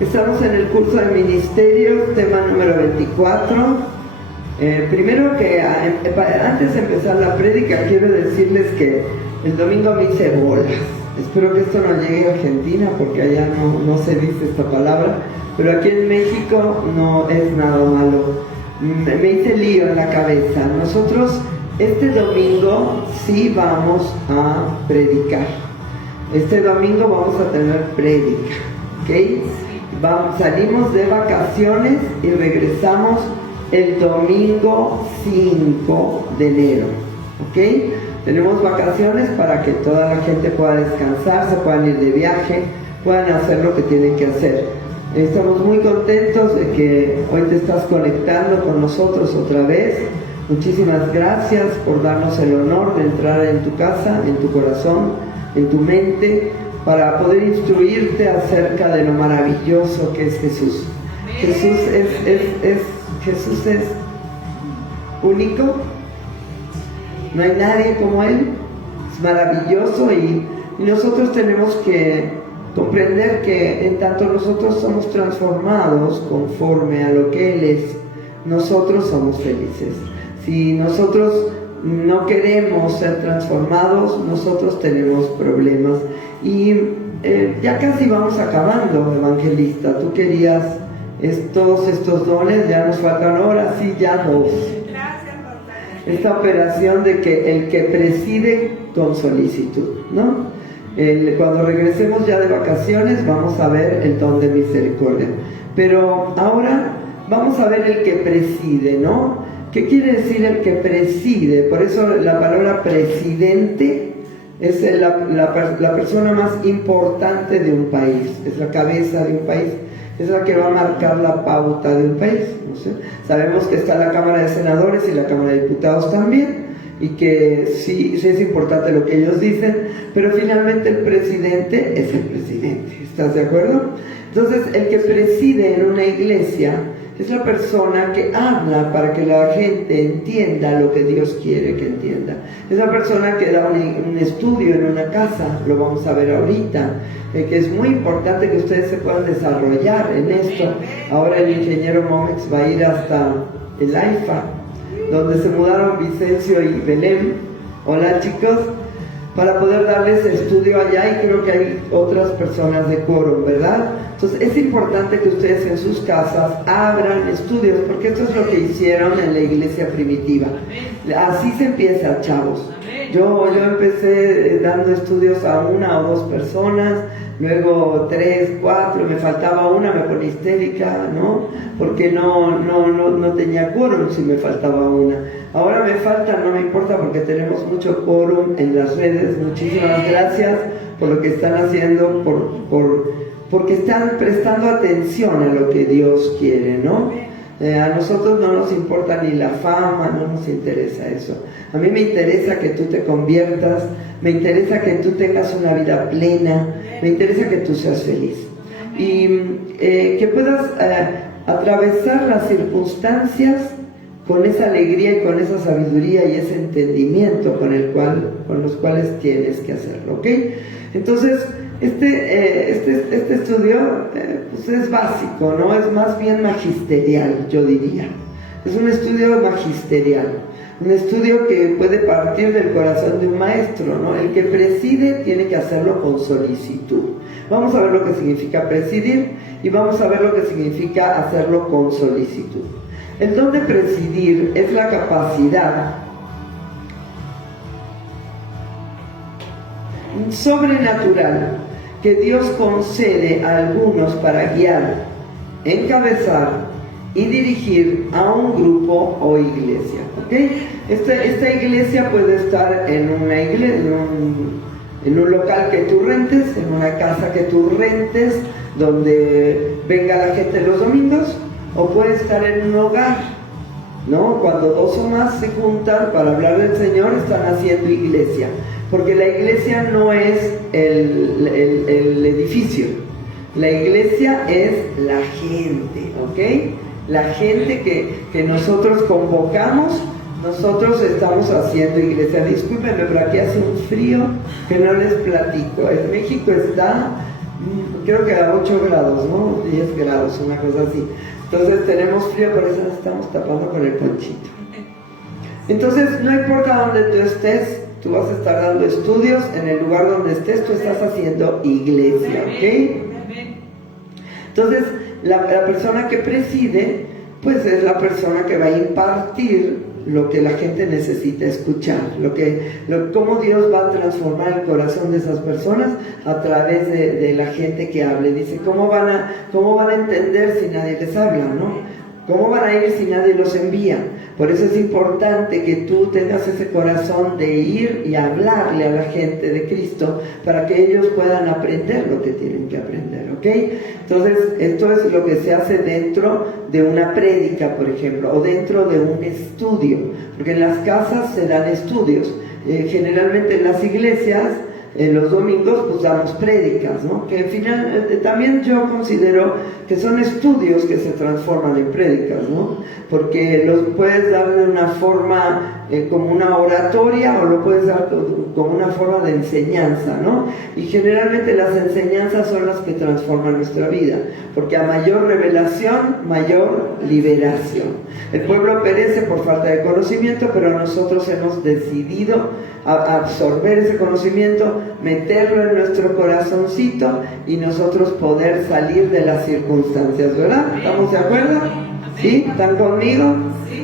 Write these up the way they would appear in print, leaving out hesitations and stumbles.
Estamos en el curso de ministerios, tema número 24. Primero que antes de empezar la prédica quiero decirles que el domingo me hice bolas. Espero que esto no llegue a Argentina porque allá no se dice esta palabra, pero aquí en México no es nada malo. Me hice lío en la cabeza. Nosotros este domingo sí vamos a predicar. Este domingo vamos a tener prédica, ¿ok? Salimos de vacaciones y regresamos el domingo 5 de enero, ¿ok? Tenemos vacaciones para que toda la gente pueda descansar, se puedan ir de viaje, puedan hacer lo que tienen que hacer. Estamos muy contentos de que hoy te estás conectando con nosotros otra vez. Muchísimas gracias por darnos el honor de entrar en tu casa, en tu corazón, en tu mente, para poder instruirte acerca de lo maravilloso que es Jesús. Jesús es único, no hay nadie como Él, es maravilloso y nosotros tenemos que comprender que en tanto nosotros somos transformados conforme a lo que Él es, nosotros somos felices. Si nosotros no queremos ser transformados, nosotros tenemos problemas. Y ya casi vamos acabando, evangelista. Tú querías todos estos dones, ya nos faltan ahora sí ya 2. Esta operación de que el que preside con solicitud, ¿no? Cuando regresemos ya de vacaciones vamos a ver el don de misericordia. Pero ahora vamos a ver el que preside, ¿no? ¿Qué quiere decir el que preside? Por eso la palabra presidente es la persona más importante de un país, es la cabeza de un país, es la que va a marcar la pauta de un país, ¿no sé? Sabemos que está la Cámara de Senadores y la Cámara de Diputados también, y que sí es importante lo que ellos dicen, pero finalmente el presidente es el presidente, ¿estás de acuerdo? Entonces el que preside en una iglesia es la persona que habla para que la gente entienda lo que Dios quiere que entienda. Es la persona que da un estudio en una casa, lo vamos a ver ahorita, que es muy importante que ustedes se puedan desarrollar en esto. Ahora el ingeniero Momex va a ir hasta el AIFA, donde se mudaron Vicencio y Belén. Hola chicos, para poder darles estudio allá, y creo que hay otras personas de quórum, ¿verdad? Entonces es importante que ustedes en sus casas abran estudios, porque esto es lo que hicieron en la iglesia primitiva. Así se empieza, chavos. Yo empecé dando estudios a 1 o 2 personas, luego 3, 4, me faltaba una, me ponía histérica, ¿no? Porque no tenía quórum si me faltaba una. Ahora me falta, no me importa porque tenemos mucho quórum en las redes. Muchísimas gracias por lo que están haciendo, porque están prestando atención a lo que Dios quiere, ¿no? A nosotros no nos importa ni la fama, no nos interesa eso. A mí me interesa que tú te conviertas, me interesa que tú tengas una vida plena, me interesa que tú seas feliz. Y que puedas atravesar las circunstancias con esa alegría y con esa sabiduría y ese entendimiento con los cuales tienes que hacerlo, ¿ok? Entonces, este estudio pues es básico, ¿no? Es más bien magisterial, yo diría. Es un estudio magisterial, un estudio que puede partir del corazón de un maestro, ¿no? El que preside tiene que hacerlo con solicitud. Vamos a ver lo que significa presidir y vamos a ver lo que significa hacerlo con solicitud. El don de presidir es la capacidad sobrenatural que Dios concede a algunos para guiar, encabezar y dirigir a un grupo o iglesia, ¿ok? Esta iglesia puede estar en una iglesia, en un local que tú rentes, en una casa que tú rentes, donde venga la gente los domingos, o puede estar en un hogar, ¿no? Cuando 2 o más se juntan para hablar del Señor, están haciendo iglesia. Porque la iglesia no es el edificio, la iglesia es la gente, ¿ok? La gente que nosotros convocamos, nosotros estamos haciendo iglesia. Discúlpenme, pero aquí hace un frío que no les platico. En México está creo que a 8 grados, ¿no? 10 grados, una cosa así. Entonces tenemos frío, por eso nos estamos tapando con el ponchito. Entonces, no importa dónde tú estés, tú vas a estar dando estudios, en el lugar donde estés, tú estás haciendo iglesia, ¿ok? Entonces, la persona que preside, pues es la persona que va a impartir lo que la gente necesita escuchar, cómo Dios va a transformar el corazón de esas personas a través de la gente que hable. Dice, ¿cómo van a entender si nadie les habla, no? ¿Cómo van a ir si nadie los envía? Por eso es importante que tú tengas ese corazón de ir y hablarle a la gente de Cristo para que ellos puedan aprender lo que tienen que aprender, ¿ok? Entonces, esto es lo que se hace dentro de una prédica, por ejemplo, o dentro de un estudio, porque en las casas se dan estudios. Generalmente en las iglesias, en los domingos, pues damos prédicas, ¿no? Que al final también yo considero que son estudios que se transforman en prédicas, ¿no? Porque los puedes dar de una forma como una oratoria, o lo puedes dar como una forma de enseñanza, ¿no? Y generalmente las enseñanzas son las que transforman nuestra vida, porque a mayor revelación, mayor liberación. El pueblo perece por falta de conocimiento, pero nosotros hemos decidido absorber ese conocimiento, meterlo en nuestro corazoncito y nosotros poder salir de las circunstancias, ¿verdad? ¿Estamos de acuerdo? ¿Sí? ¿Están conmigo?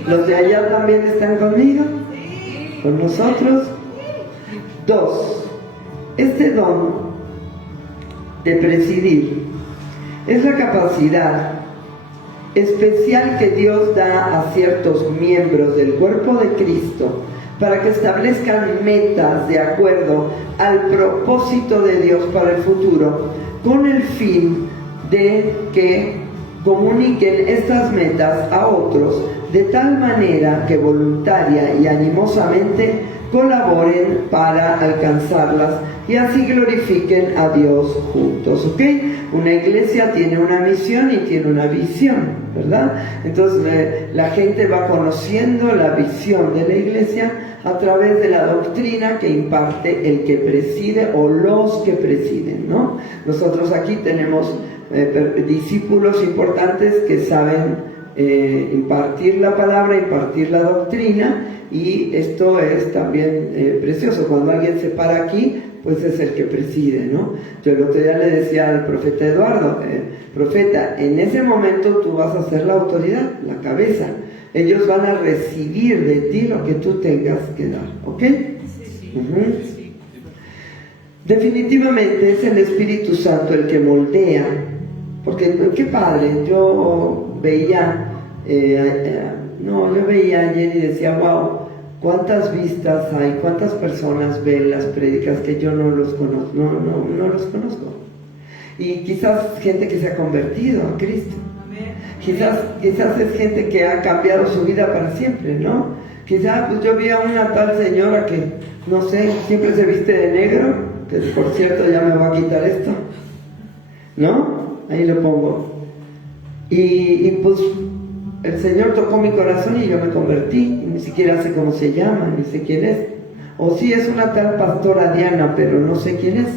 ¿Los de allá también están conmigo? ¿Con nosotros? 2. Este don de presidir es la capacidad especial que Dios da a ciertos miembros del cuerpo de Cristo para que establezcan metas de acuerdo al propósito de Dios para el futuro, con el fin de que comuniquen estas metas a otros de tal manera que voluntaria y animosamente colaboren para alcanzarlas y así glorifiquen a Dios juntos, ¿ok? Una iglesia tiene una misión y tiene una visión, ¿verdad? Entonces la gente va conociendo la visión de la iglesia a través de la doctrina que imparte el que preside o los que presiden, ¿no? Nosotros aquí tenemos discípulos importantes que saben impartir la palabra, impartir la doctrina, y esto es también precioso. Cuando alguien se para aquí, pues es el que preside, ¿no? Yo el otro día le decía al profeta Eduardo, profeta, en ese momento tú vas a ser la autoridad, la cabeza. Ellos van a recibir de ti lo que tú tengas que dar, ¿ok? Definitivamente es el Espíritu Santo el que moldea, porque qué padre, yo veía ayer y decía, wow, cuántas vistas hay, cuántas personas ven las prédicas que yo no los conozco, no los conozco. Y quizás gente que se ha convertido a Cristo. Quizás es gente que ha cambiado su vida para siempre, ¿no? Quizás pues yo vi a una tal señora que, no sé, siempre se viste de negro, que por cierto ya me va a quitar esto, ¿no? Ahí lo pongo. Y pues el Señor tocó mi corazón y yo me convertí, y ni siquiera sé cómo se llama, ni sé quién es. O sí es una tal pastora Diana, pero no sé quién es.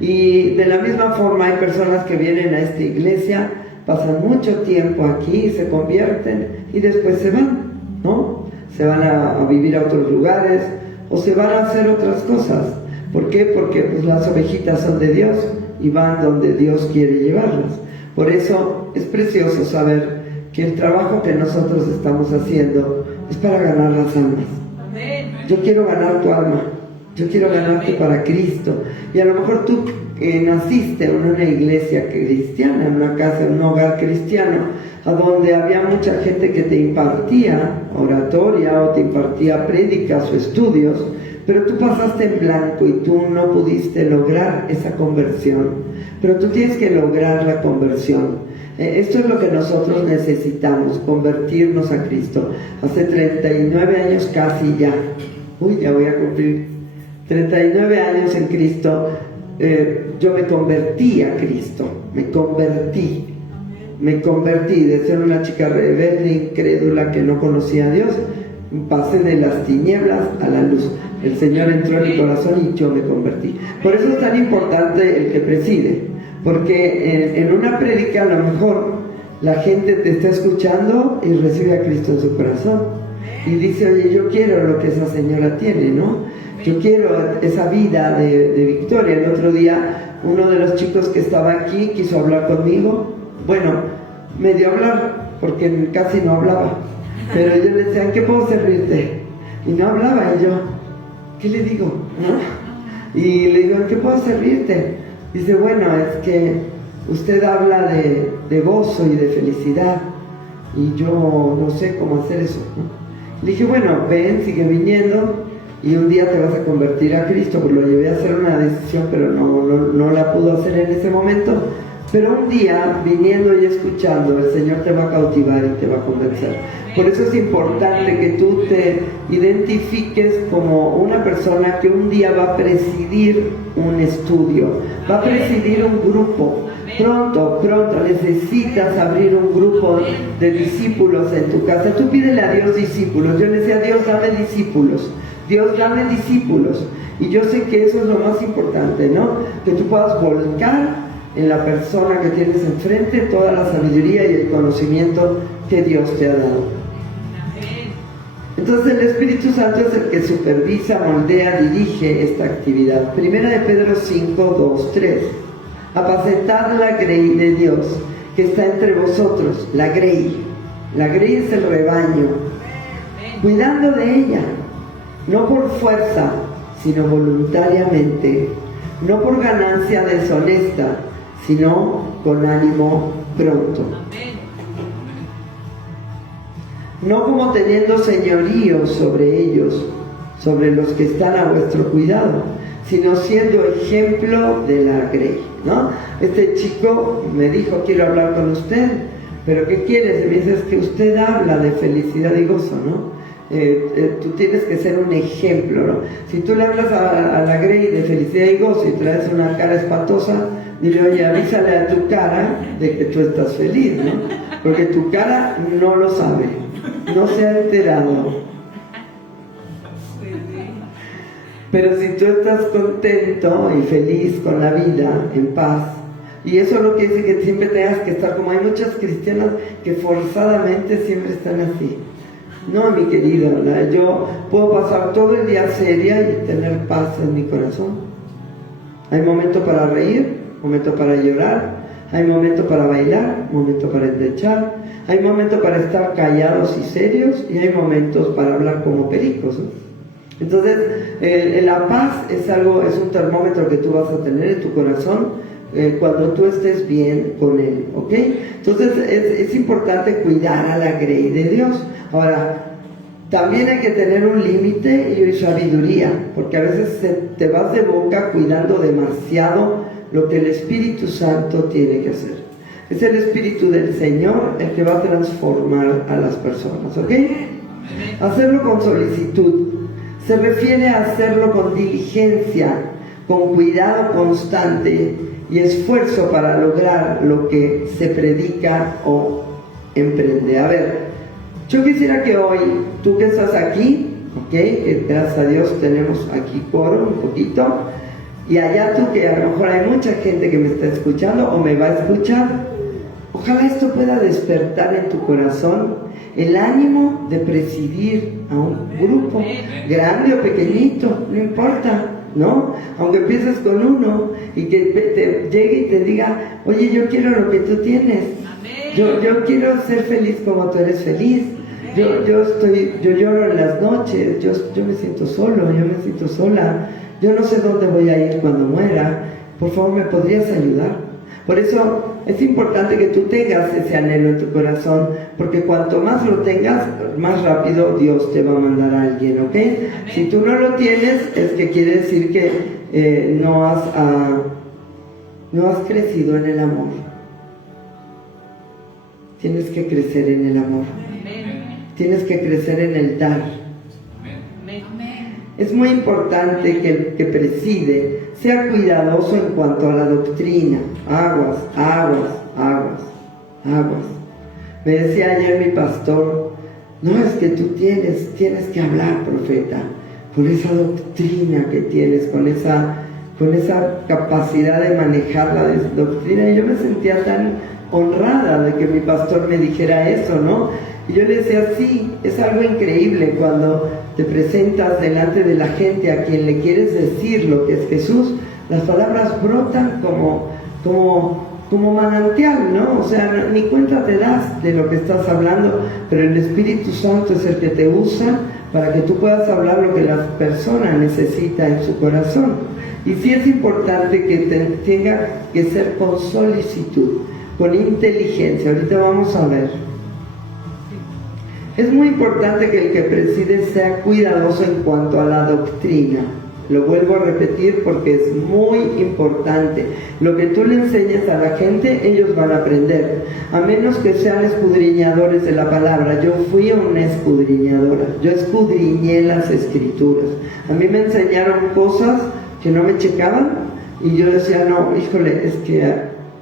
Y de la misma forma hay personas que vienen a esta iglesia, pasan mucho tiempo aquí, se convierten y después se van, ¿no? Se van a vivir a otros lugares o se van a hacer otras cosas. ¿Por qué? Porque pues, las ovejitas son de Dios y van donde Dios quiere llevarlas. Por eso es precioso saber que el trabajo que nosotros estamos haciendo es para ganar las almas. Yo quiero ganar tu alma, yo quiero ganarte para Cristo. Y a lo mejor tú naciste en una iglesia cristiana, en una casa, en un hogar cristiano, a donde había mucha gente que te impartía oratoria o te impartía prédicas o estudios, pero tú pasaste en blanco y tú no pudiste lograr esa conversión. Pero tú tienes que lograr la conversión. Esto es lo que nosotros necesitamos, convertirnos a Cristo. Hace 39 años casi ya, ya voy a cumplir 39 años en Cristo. Yo me convertí a Cristo, me convertí de ser una chica rebelde, incrédula, que no conocía a Dios, pasé de las tinieblas a la luz. El Señor entró en mi corazón y yo me convertí. Por eso es tan importante el que preside, porque en una prédica a lo mejor la gente te está escuchando y recibe a Cristo en su corazón y dice, oye, yo quiero lo que esa señora tiene, ¿no? Yo quiero esa vida de victoria. El otro día uno de los chicos que estaba aquí quiso hablar conmigo. Bueno, me dio a hablar porque casi no hablaba, pero yo le decía, ¿en qué puedo servirte? Y no hablaba. Y yo, ¿qué le digo? ¿No? Y le digo, ¿en qué puedo servirte? Dice, bueno, es que usted habla de gozo y de felicidad y yo no sé cómo hacer eso, ¿no? Le dije, bueno, ven, sigue viniendo y un día te vas a convertir a Cristo. Pues lo llevé a hacer una decisión, pero no la pudo hacer en ese momento. Pero un día, viniendo y escuchando, el Señor te va a cautivar y te va a convencer. Por eso es importante que tú te identifiques como una persona que un día va a presidir un estudio, va a presidir un grupo. Pronto necesitas abrir un grupo de discípulos en tu casa. Tú pídele a Dios discípulos. Yo le decía, Dios, dame discípulos. Dios, dame discípulos. Y yo sé que eso es lo más importante, ¿no? Que tú puedas volcar en la persona que tienes enfrente toda la sabiduría y el conocimiento que Dios te ha dado. Entonces el Espíritu Santo es el que supervisa, moldea, dirige esta actividad. Primera de Pedro 5, 2, 3. Apacentad la grey de Dios que está entre vosotros. La grey es el rebaño, cuidando de ella, no por fuerza, sino voluntariamente, no por ganancia deshonesta, sino con ánimo pronto. No como teniendo señorío sobre ellos, sobre los que están a vuestro cuidado, sino siendo ejemplo de la grey, ¿no? Este chico me dijo, quiero hablar con usted, pero ¿qué quieres? Y me dice, es que usted habla de felicidad y gozo, ¿no? Tú tienes que ser un ejemplo, ¿no? Si tú le hablas a la grey de felicidad y gozo y traes una cara espantosa, dile, oye, avísale a tu cara de que tú estás feliz, ¿no? Porque tu cara no lo sabe, no se ha enterado. Pero si tú estás contento y feliz con la vida, en paz, y eso no quiere decir que siempre tengas que estar, como hay muchas cristianas que forzadamente siempre están así. No, mi querido, yo puedo pasar todo el día seria y tener paz en mi corazón. Hay momento para reír, momento para llorar, hay momento para bailar, momento para endechar, hay momento para estar callados y serios, y hay momentos para hablar como pericos, ¿no? Entonces, la paz es un termómetro que tú vas a tener en tu corazón cuando tú estés bien con Él, ¿ok? Entonces, es importante cuidar a la grey de Dios. Ahora, también hay que tener un límite y sabiduría, porque a veces te vas de boca cuidando demasiado lo que el Espíritu Santo tiene que hacer. Es el Espíritu del Señor el que va a transformar a las personas, ¿ok? Hacerlo con solicitud. Se refiere a hacerlo con diligencia, con cuidado constante y esfuerzo para lograr lo que se predica o emprende. A ver, yo quisiera que hoy, tú que estás aquí, ¿ok? Gracias a Dios tenemos aquí coro un poquito, y allá tú que a lo mejor hay mucha gente que me está escuchando o me va a escuchar, ojalá esto pueda despertar en tu corazón el ánimo de presidir a un grupo, grande o pequeñito, no importa, ¿no? Aunque empieces con uno y que te llegue y te diga, oye, yo quiero lo que tú tienes, yo quiero ser feliz como tú eres feliz, yo lloro en las noches, yo me siento solo, yo me siento sola, yo no sé dónde voy a ir cuando muera, por favor, ¿me podrías ayudar? Por eso es importante que tú tengas ese anhelo en tu corazón, porque cuanto más lo tengas, más rápido Dios te va a mandar a alguien, ¿ok? Si tú no lo tienes, es que quiere decir que no has crecido en el amor. Tienes que crecer en el amor. Tienes que crecer en el dar. Es muy importante que el que preside sea cuidadoso en cuanto a la doctrina. Aguas. Me decía ayer mi pastor, no, es que tú tienes que hablar, profeta. por esa doctrina que tienes, con esa capacidad de manejar la doctrina. Y yo me sentía tan honrada de que mi pastor me dijera eso, ¿no? Y yo le decía, sí, es algo increíble cuando te presentas delante de la gente a quien le quieres decir lo que es Jesús, las palabras brotan como manantial, ¿no? O sea, ni cuenta te das de lo que estás hablando, pero el Espíritu Santo es el que te usa para que tú puedas hablar lo que la persona necesita en su corazón. Y sí es importante que tenga que ser con solicitud, con inteligencia. Ahorita vamos a ver. Es muy importante que el que preside sea cuidadoso en cuanto a la doctrina. Lo vuelvo a repetir porque es muy importante. Lo que tú le enseñes a la gente, ellos van a aprender. A menos que sean escudriñadores de la palabra. Yo fui una escudriñadora. Yo escudriñé las Escrituras. A mí me enseñaron cosas que no me checaban. Y yo decía, no, híjole, es que,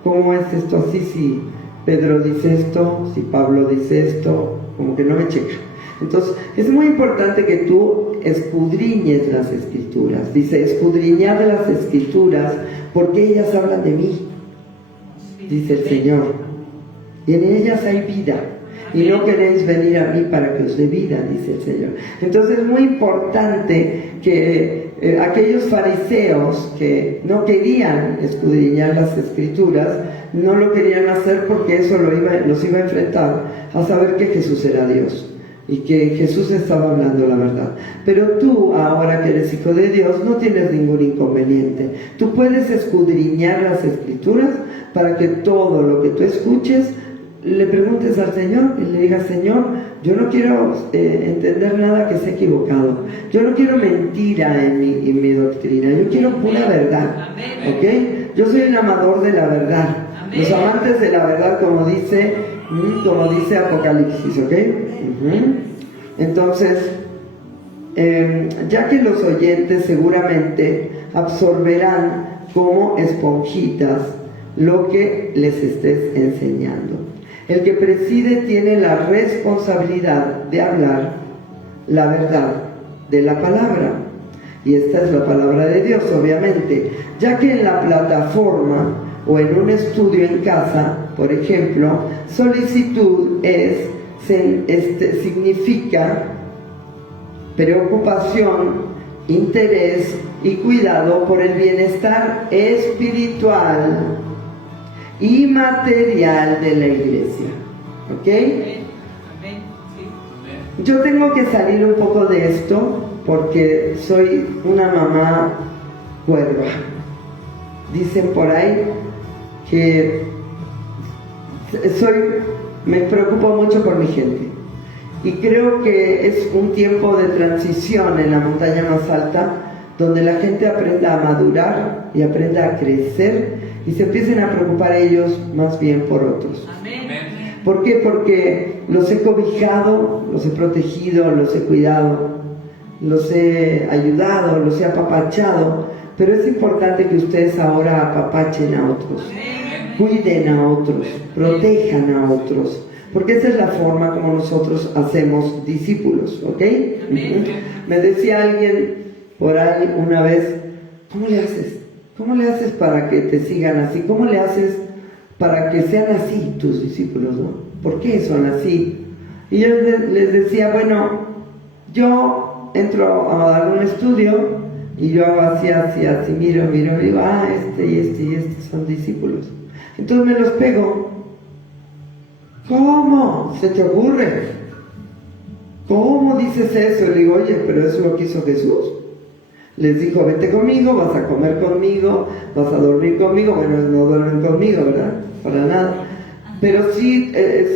¿cómo es esto así? Si Pedro dice esto, si Pablo dice esto, como que no me checa. Entonces, es muy importante que tú escudriñes las Escrituras. Dice, escudriñad las Escrituras porque ellas hablan de mí, dice el Señor. Y en ellas hay vida. Y no queréis venir a mí para que os dé vida, dice el Señor. Entonces es muy importante que aquellos fariseos que no querían escudriñar las Escrituras, no lo querían hacer porque eso los iba a enfrentar a saber que Jesús era Dios y que Jesús estaba hablando la verdad. Pero tú, ahora que eres hijo de Dios, no tienes ningún inconveniente. Tú puedes escudriñar las Escrituras para que todo lo que tú escuches le preguntes al Señor y le digas, Señor, yo no quiero entender nada que sea equivocado. Yo no quiero mentira en mi doctrina. Yo quiero pura verdad. ¿Ok? Yo soy un amador de la verdad. Los amantes de la verdad, como dice Apocalipsis, ¿ok? Entonces, ya que los oyentes seguramente absorberán como esponjitas lo que les estés enseñando. El que preside tiene la responsabilidad de hablar la verdad de la palabra. Y esta es la palabra de Dios, obviamente. Ya que en la plataforma o en un estudio en casa, por ejemplo, solicitud significa preocupación, interés y cuidado por el bienestar espiritual y material de la iglesia. ¿Ok? Yo tengo que salir un poco de esto porque soy una mamá cuerva. Dicen por ahí que me preocupo mucho por mi gente. Y creo que es un tiempo de transición en la montaña más alta, donde la gente aprenda a madurar y aprenda a crecer y se empiecen a preocupar ellos más bien por otros. Amén. ¿Por qué? Porque los he cobijado, los he protegido, los he cuidado, los he ayudado, los he apapachado, pero es importante que ustedes ahora apapachen a otros, cuiden a otros, protejan a otros, porque esa es la forma como nosotros hacemos discípulos, ¿ok? Me decía alguien por ahí una vez, ¿cómo le haces? ¿Cómo le haces para que te sigan así? ¿Cómo le haces para que sean así tus discípulos, no? ¿Por qué son así? Y yo les decía, bueno, yo entro a dar un estudio y yo hago así, miro y digo, este y este son discípulos. Entonces me los pego. ¿Cómo? ¿Se te ocurre? ¿Cómo dices eso? Le digo, oye, pero eso lo quiso Jesús. Les dijo, vete conmigo, vas a comer conmigo, vas a dormir conmigo. Bueno, no duermen conmigo, ¿verdad? Para nada. Pero sí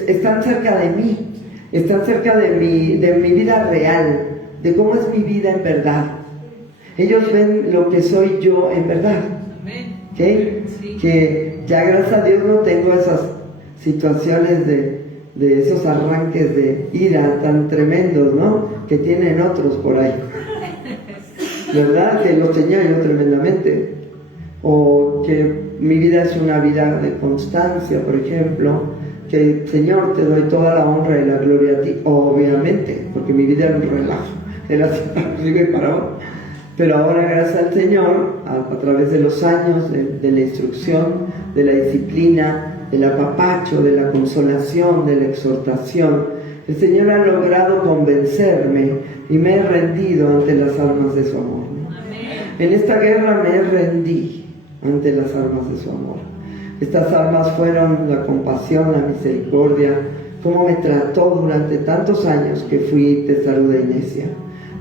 están cerca de mí, están cerca de mi vida real, de cómo es mi vida en verdad. Ellos ven lo que soy yo en verdad. ¿Okay? Que ya gracias a Dios no tengo esas situaciones de esos arranques de ira tan tremendos, ¿no? Que tienen otros por ahí. ¿Verdad? Que los tenía yo tremendamente. O que mi vida es una vida de constancia, por ejemplo, que Señor, te doy toda la honra y la gloria a ti, obviamente, porque mi vida era un relajo. era así para arriba y para abajo. Pero ahora, gracias al Señor, a través de los años, de la instrucción, de la disciplina, del apapacho, de la consolación, de la exhortación, el Señor ha logrado convencerme y me he rendido ante las armas de su amor, ¿no? En esta guerra me rendí ante las armas de su amor. Estas armas fueron la compasión, la misericordia, cómo me trató durante tantos años que fui testaruda y necia.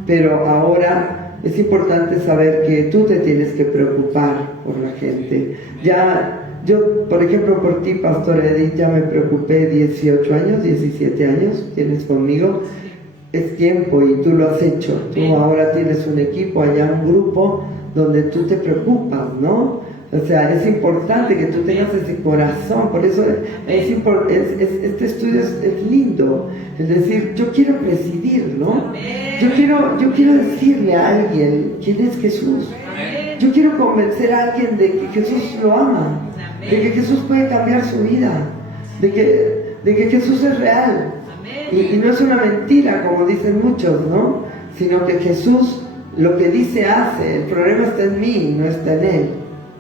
Pero ahora es importante saber que tú te tienes que preocupar por la gente. Yo, por ejemplo, por ti, Pastor Edith, ya me preocupé 18 años, 17 años, tienes conmigo. Es tiempo y tú lo has hecho. Tú ahora tienes un equipo, allá un grupo donde tú te preocupas, ¿no? O sea, es importante que tú tengas ese corazón. Por eso este estudio es lindo. Es decir, yo quiero presidir, ¿no? Yo quiero decirle a alguien quién es Jesús. Yo quiero convencer a alguien de que Jesús lo ama, de que Jesús puede cambiar su vida, de que Jesús es real. Y no es una mentira, como dicen muchos, ¿no? Sino que Jesús lo que dice hace. El problema está en mí, no está en Él.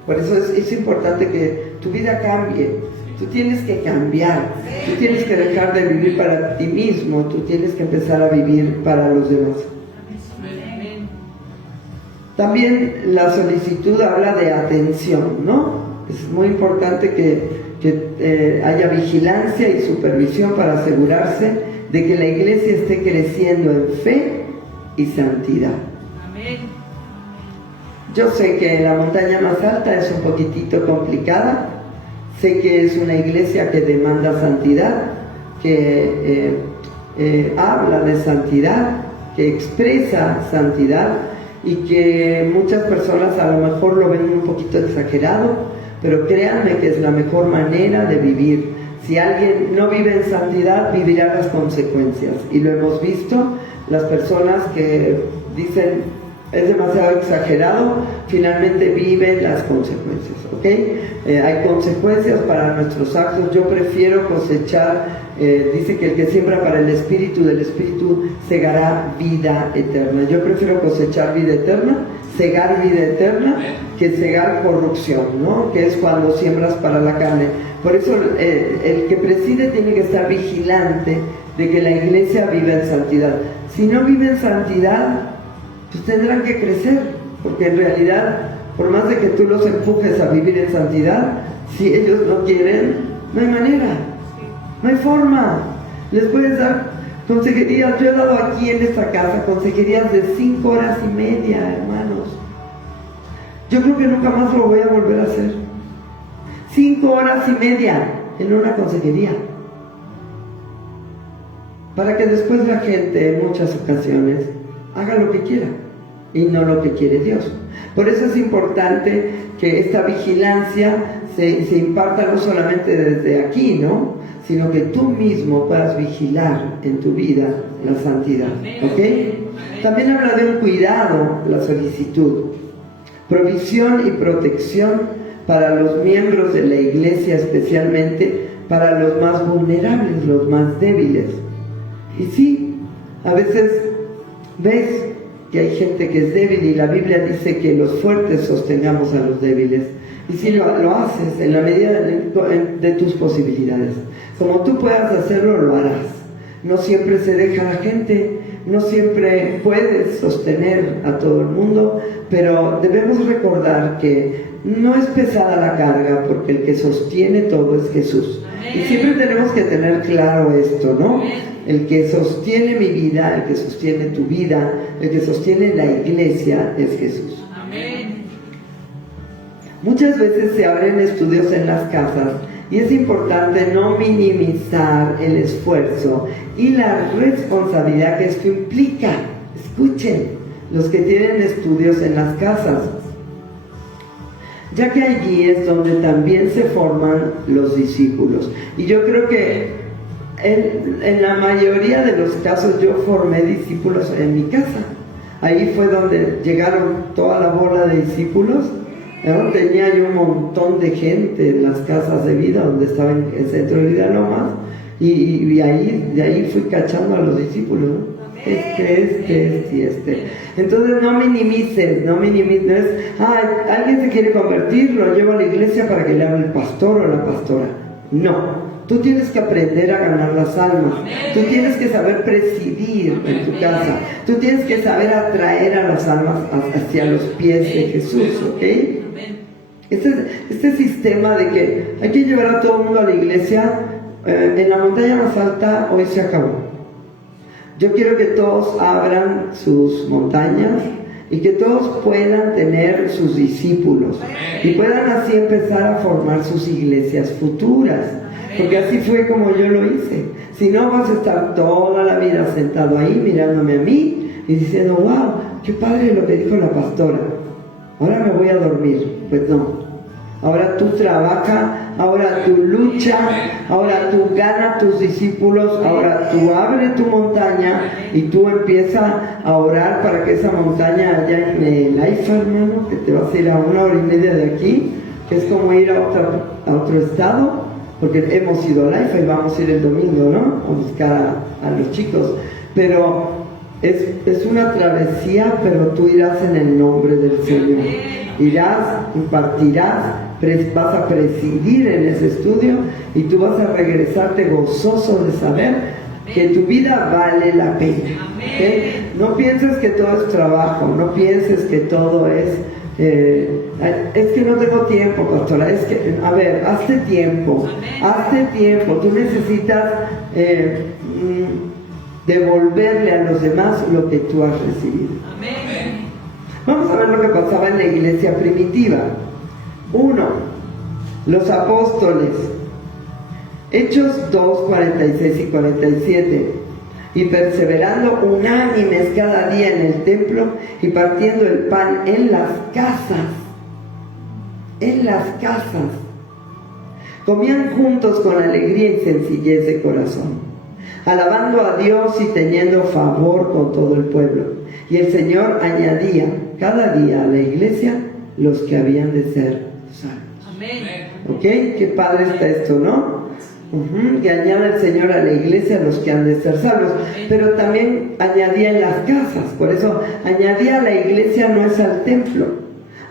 Por eso es importante que tu vida cambie. Tú tienes que cambiar. Tú tienes que dejar de vivir para ti mismo. Tú tienes que empezar a vivir para los demás. También la solicitud habla de atención, ¿no? Es muy importante que haya vigilancia y supervisión para asegurarse de que la iglesia esté creciendo en fe y santidad. Amén. Yo sé que la montaña más alta es un poquitito complicada. Sé que es una iglesia que demanda santidad, que habla de santidad, que expresa santidad y que muchas personas a lo mejor lo ven un poquito exagerado, pero créanme que es la mejor manera de vivir. Si alguien no vive en santidad, vivirá las consecuencias. Y lo hemos visto, las personas que dicen es demasiado exagerado, finalmente viven las consecuencias, ¿ok? Hay consecuencias para nuestros actos. Yo prefiero cosechar, dice que el que siembra para el Espíritu, del Espíritu segará vida eterna. Yo prefiero cosechar vida eterna, segar vida eterna, que segar corrupción, ¿no? Que es cuando siembras para la carne. Por eso el que preside tiene que estar vigilante de que la iglesia viva en santidad. Si no vive en santidad, pues tendrán que crecer, porque en realidad, por más de que tú los empujes a vivir en santidad, si ellos no quieren, no hay manera, no hay forma. Les puedes dar consejerías. Yo he dado aquí en esta casa consejerías de 5 horas y media, hermanos. Yo creo que nunca más lo voy a volver a hacer. 5 horas y media en una consejería, para que después la gente en muchas ocasiones haga lo que quiera y no lo que quiere Dios. Por eso es importante que esta vigilancia se imparta no solamente desde aquí, ¿no? Sino que tú mismo puedas vigilar en tu vida la santidad, ¿ok? También habla de un cuidado, la solicitud, provisión y protección para los miembros de la iglesia, especialmente para los más vulnerables, los más débiles. Y sí, a veces ves que hay gente que es débil y la Biblia dice que los fuertes sostengamos a los débiles. Y si lo haces en la medida de tus posibilidades, como tú puedas hacerlo, lo harás. No siempre se deja a la gente, no siempre puedes sostener a todo el mundo, pero debemos recordar que no es pesada la carga, porque el que sostiene todo es Jesús. Y siempre tenemos que tener claro esto, ¿no? El que sostiene mi vida, el que sostiene tu vida, el que sostiene la iglesia es Jesús. Amén. Muchas veces se abren estudios en las casas y es importante no minimizar el esfuerzo y la responsabilidad que esto implica. Escuchen, los que tienen estudios en las casas, ya que allí es donde también se forman los discípulos. Y yo creo que en la mayoría de los casos yo formé discípulos en mi casa. Ahí fue donde llegaron toda la bola de discípulos. Tenía yo un montón de gente en las casas de vida donde estaba en el centro de vida nomás, y de ahí fui cachando a los discípulos, ¿no? este. Entonces no minimices, alguien se quiere convertir, lo llevo a la iglesia para que le hable el pastor o la pastora. No, tú tienes que aprender a ganar las almas, tú tienes que saber presidir en tu casa, tú tienes que saber atraer a las almas hacia los pies de Jesús, ¿ok? Este sistema de que hay que llevar a todo el mundo a la iglesia, en la montaña más alta hoy se acabó. Yo quiero que todos abran sus montañas y que todos puedan tener sus discípulos y puedan así empezar a formar sus iglesias futuras, porque así fue como yo lo hice. Si no, vas a estar toda la vida sentado ahí mirándome a mí y diciendo, wow, qué padre lo que dijo la pastora, ahora me voy a dormir. Pues no. Ahora tú trabaja, ahora tú lucha, ahora tú gana tus discípulos, ahora tú abre tu montaña y tú empiezas a orar para que esa montaña allá en el Haifa, hermano, que te vas a ir a 1 hora y media de aquí, que es como ir a otro estado, porque hemos ido al Haifa y vamos a ir el domingo, ¿no? A buscar a los chicos, pero es una travesía, pero tú irás en el nombre del Señor. Irás, impartirás, vas a presidir en ese estudio y tú vas a regresarte gozoso de saber que tu vida vale la pena. ¿Okay? No pienses que todo es trabajo, no pienses que todo es que no tengo tiempo, pastora, es que, a ver, hazte tiempo, tú necesitas devolverle a los demás lo que tú has recibido. Vamos a ver lo que pasaba en la iglesia primitiva. 1. Los apóstoles. Hechos 2, 46 y 47. Y perseverando unánimes cada día en el templo y partiendo el pan en las casas. Comían juntos con alegría y sencillez de corazón, alabando a Dios y teniendo favor con todo el pueblo. Y el Señor añadía cada día a la iglesia los que habían de ser salvos. Amén. ¿Ok? Qué padre está esto, ¿no? Que añada el Señor a la iglesia los que han de ser salvos. Pero también añadía en las casas. Por eso añadía a la iglesia no es al templo.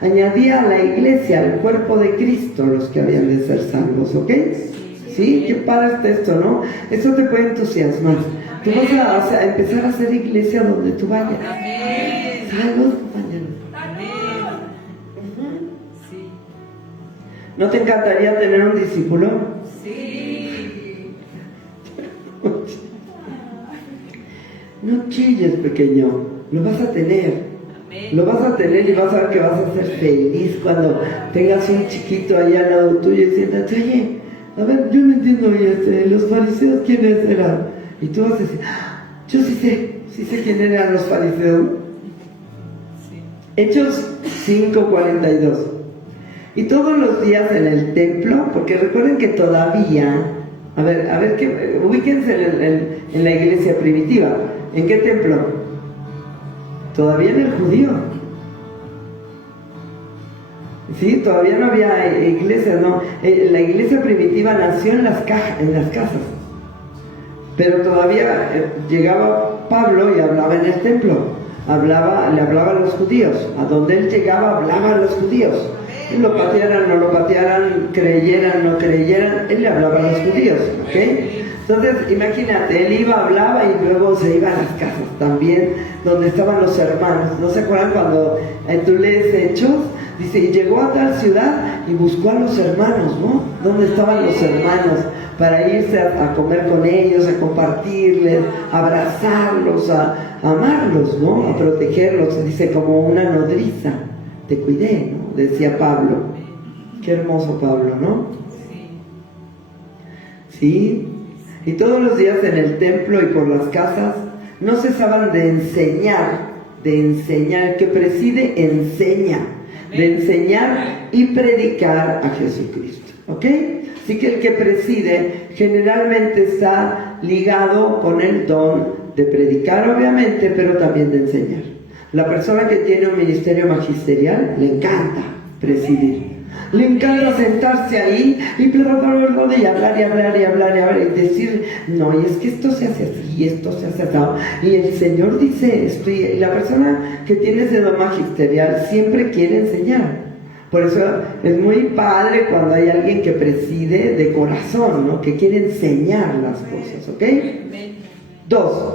Añadía a la iglesia, al cuerpo de Cristo, los que habían de ser salvos. ¿Ok? ¿Sí? Qué padre está esto, ¿no? Eso te puede entusiasmar. Tú vas a empezar a hacer iglesia donde tú vayas. Salvos, compañeros. ¿No te encantaría tener un discípulo? Sí. No chilles, pequeño. Lo vas a tener. Lo vas a tener y vas a ver que vas a ser feliz cuando tengas un chiquito ahí al lado tuyo y siéntate, oye, a ver, yo no entiendo, los fariseos, ¿quiénes eran? Y tú vas a decir, yo sí sé quiénes eran los fariseos. Sí. Hechos 5:42. Y todos los días en el templo, porque recuerden que todavía, a ver, que ubíquense en la iglesia primitiva. ¿En qué templo? Todavía en el judío. Sí, todavía no había iglesia, no. La iglesia primitiva nació en las casas. Pero todavía llegaba Pablo y hablaba en el templo. Le hablaba a los judíos. A donde él llegaba, hablaba a los judíos. Lo patearan, no lo patearan, creyeran, no creyeran, él le hablaba a los judíos, ¿ok? Entonces, imagínate, él iba, hablaba y luego se iba a las casas también, donde estaban los hermanos. ¿No se acuerdan cuando tú lees Hechos? Dice, y llegó a tal ciudad y buscó a los hermanos, ¿no? ¿Dónde estaban los hermanos? Para irse a comer con ellos, a compartirles, a abrazarlos, a amarlos, ¿no? A protegerlos. Dice, como una nodriza, te cuidé, ¿no? Decía Pablo. Qué hermoso Pablo, ¿no? Sí. Y todos los días en el templo y por las casas no cesaban de enseñar. El que preside enseña. De enseñar y predicar a Jesucristo. ¿Ok? Así que el que preside generalmente está ligado con el don de predicar, obviamente, pero también de enseñar. La persona que tiene un ministerio magisterial le encanta presidir. Le encanta sentarse ahí y hablar y decir, no, y es que esto se hace así, y esto se hace así, y el Señor dice esto, y la persona que tiene ese don magisterial siempre quiere enseñar. Por eso es muy padre cuando hay alguien que preside de corazón, ¿no? Que quiere enseñar las cosas, ¿ok? 2.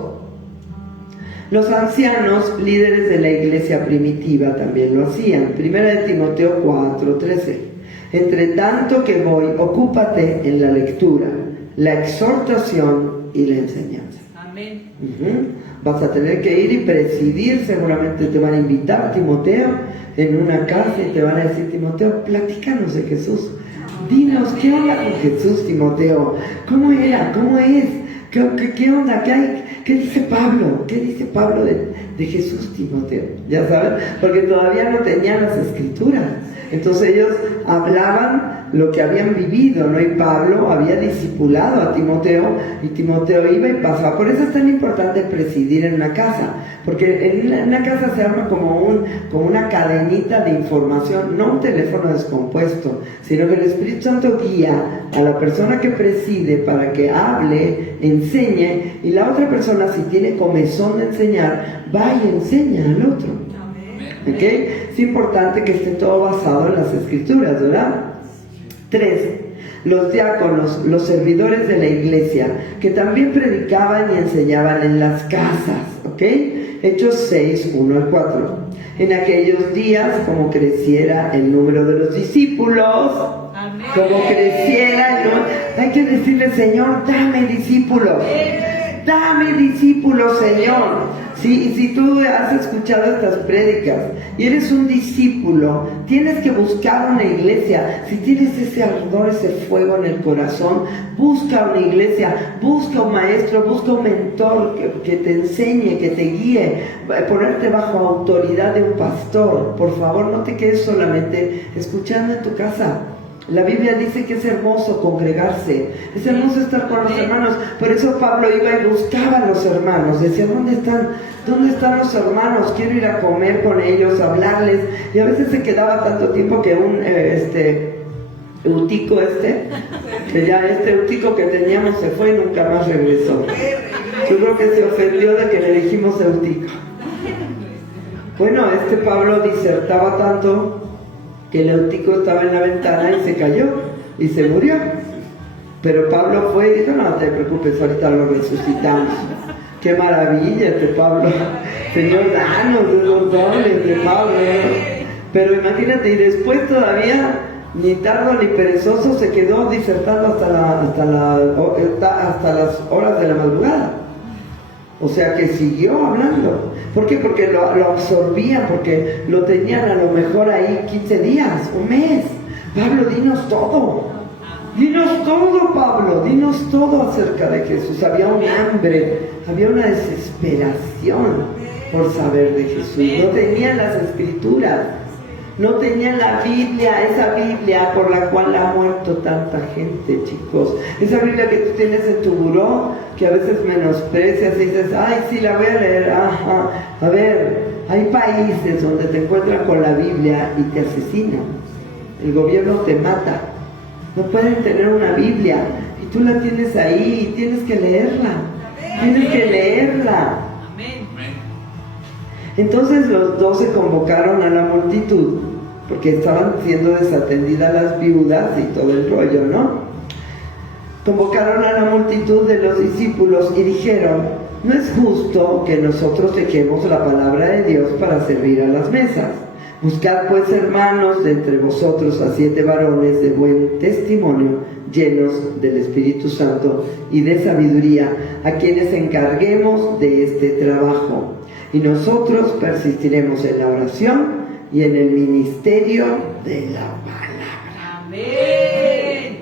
Los ancianos, líderes de la iglesia primitiva, también lo hacían. Primera de Timoteo 4:13. Entre tanto que voy, ocúpate en la lectura, la exhortación y la enseñanza. Amén. Vas a tener que ir y presidir, seguramente te van a invitar, Timoteo, en una casa y te van a decir, Timoteo, platícanos de Jesús. Dinos, ¿qué onda con Jesús, Timoteo? ¿Cómo era? ¿Cómo es? ¿Qué onda? ¿Qué hay? ¿Qué dice Pablo? ¿Qué dice Pablo de Jesús, Timoteo? Ya saben, porque todavía no tenían las escrituras. Entonces ellos hablaban lo que habían vivido, ¿no? Y Pablo había discipulado a Timoteo, y Timoteo iba y pasaba. Por eso es tan importante presidir en una casa, porque en una casa se arma como una cadenita de información, no un teléfono descompuesto, sino que el Espíritu Santo guía a la persona que preside para que hable, enseñe, y la otra persona, si tiene comezón de enseñar, va y enseña al otro. ¿Okay? Es importante que esté todo basado en las escrituras, ¿verdad? 3. Los diáconos, los servidores de la iglesia, que también predicaban y enseñaban en las casas, ¿ok? Hechos 6:1-4. En aquellos días, como creciera el número de los discípulos, Amén. como creciera el número, hay que decirle, Señor, dame discípulos. Dame discípulos, Señor. Sí, y si tú has escuchado estas prédicas y eres un discípulo, tienes que buscar una iglesia. Si tienes ese ardor, ese fuego en el corazón, busca una iglesia, busca un maestro, busca un mentor que te enseñe, que te guíe, ponerte bajo autoridad de un pastor. Por favor, no te quedes solamente escuchando en tu casa. La Biblia dice que es hermoso congregarse, es hermoso estar con los hermanos. Por eso Pablo iba y buscaba a los hermanos, decía, ¿dónde están los hermanos? Quiero ir a comer con ellos, hablarles. Y a veces se quedaba tanto tiempo que un Eutico que ya este Eutico que teníamos se fue y nunca más regresó. Yo creo que se ofendió de que le dijimos Eutico. Bueno, Pablo disertaba tanto que el Eutico estaba en la ventana y se cayó y se murió. Pero Pablo fue y dijo, no te preocupes, ahorita lo resucitamos. Qué maravilla Pablo. Señor, danos de los dones de Pablo. Pero imagínate, y después todavía, ni tardo ni perezoso, se quedó disertando hasta las horas de la madrugada. O sea que siguió hablando. ¿Por qué? Porque lo absorbían, porque lo tenían a lo mejor ahí 15 días, un mes. Pablo, dinos todo. Dinos todo, Pablo. Dinos todo acerca de Jesús. Había un hambre, había una desesperación por saber de Jesús. No tenían las escrituras. No tenían la Biblia, esa Biblia por la cual ha muerto tanta gente, chicos. Esa Biblia que tú tienes en tu buró, que a veces menosprecias y dices, ay, sí, la voy a leer. Ajá. A ver, hay países donde te encuentran con la Biblia y te asesinan. El gobierno te mata. No pueden tener una Biblia y tú la tienes ahí y tienes que leerla. Tienes que leerla. Entonces los 12 convocaron a la multitud, porque estaban siendo desatendidas las viudas y todo el rollo, ¿no? Convocaron a la multitud de los discípulos y dijeron, no es justo que nosotros dejemos la palabra de Dios para servir a las mesas. Buscad pues, hermanos, de entre vosotros a 7 varones de buen testimonio, llenos del Espíritu Santo y de sabiduría, a quienes encarguemos de este trabajo. Y nosotros persistiremos en la oración y en el ministerio de la palabra. Amén.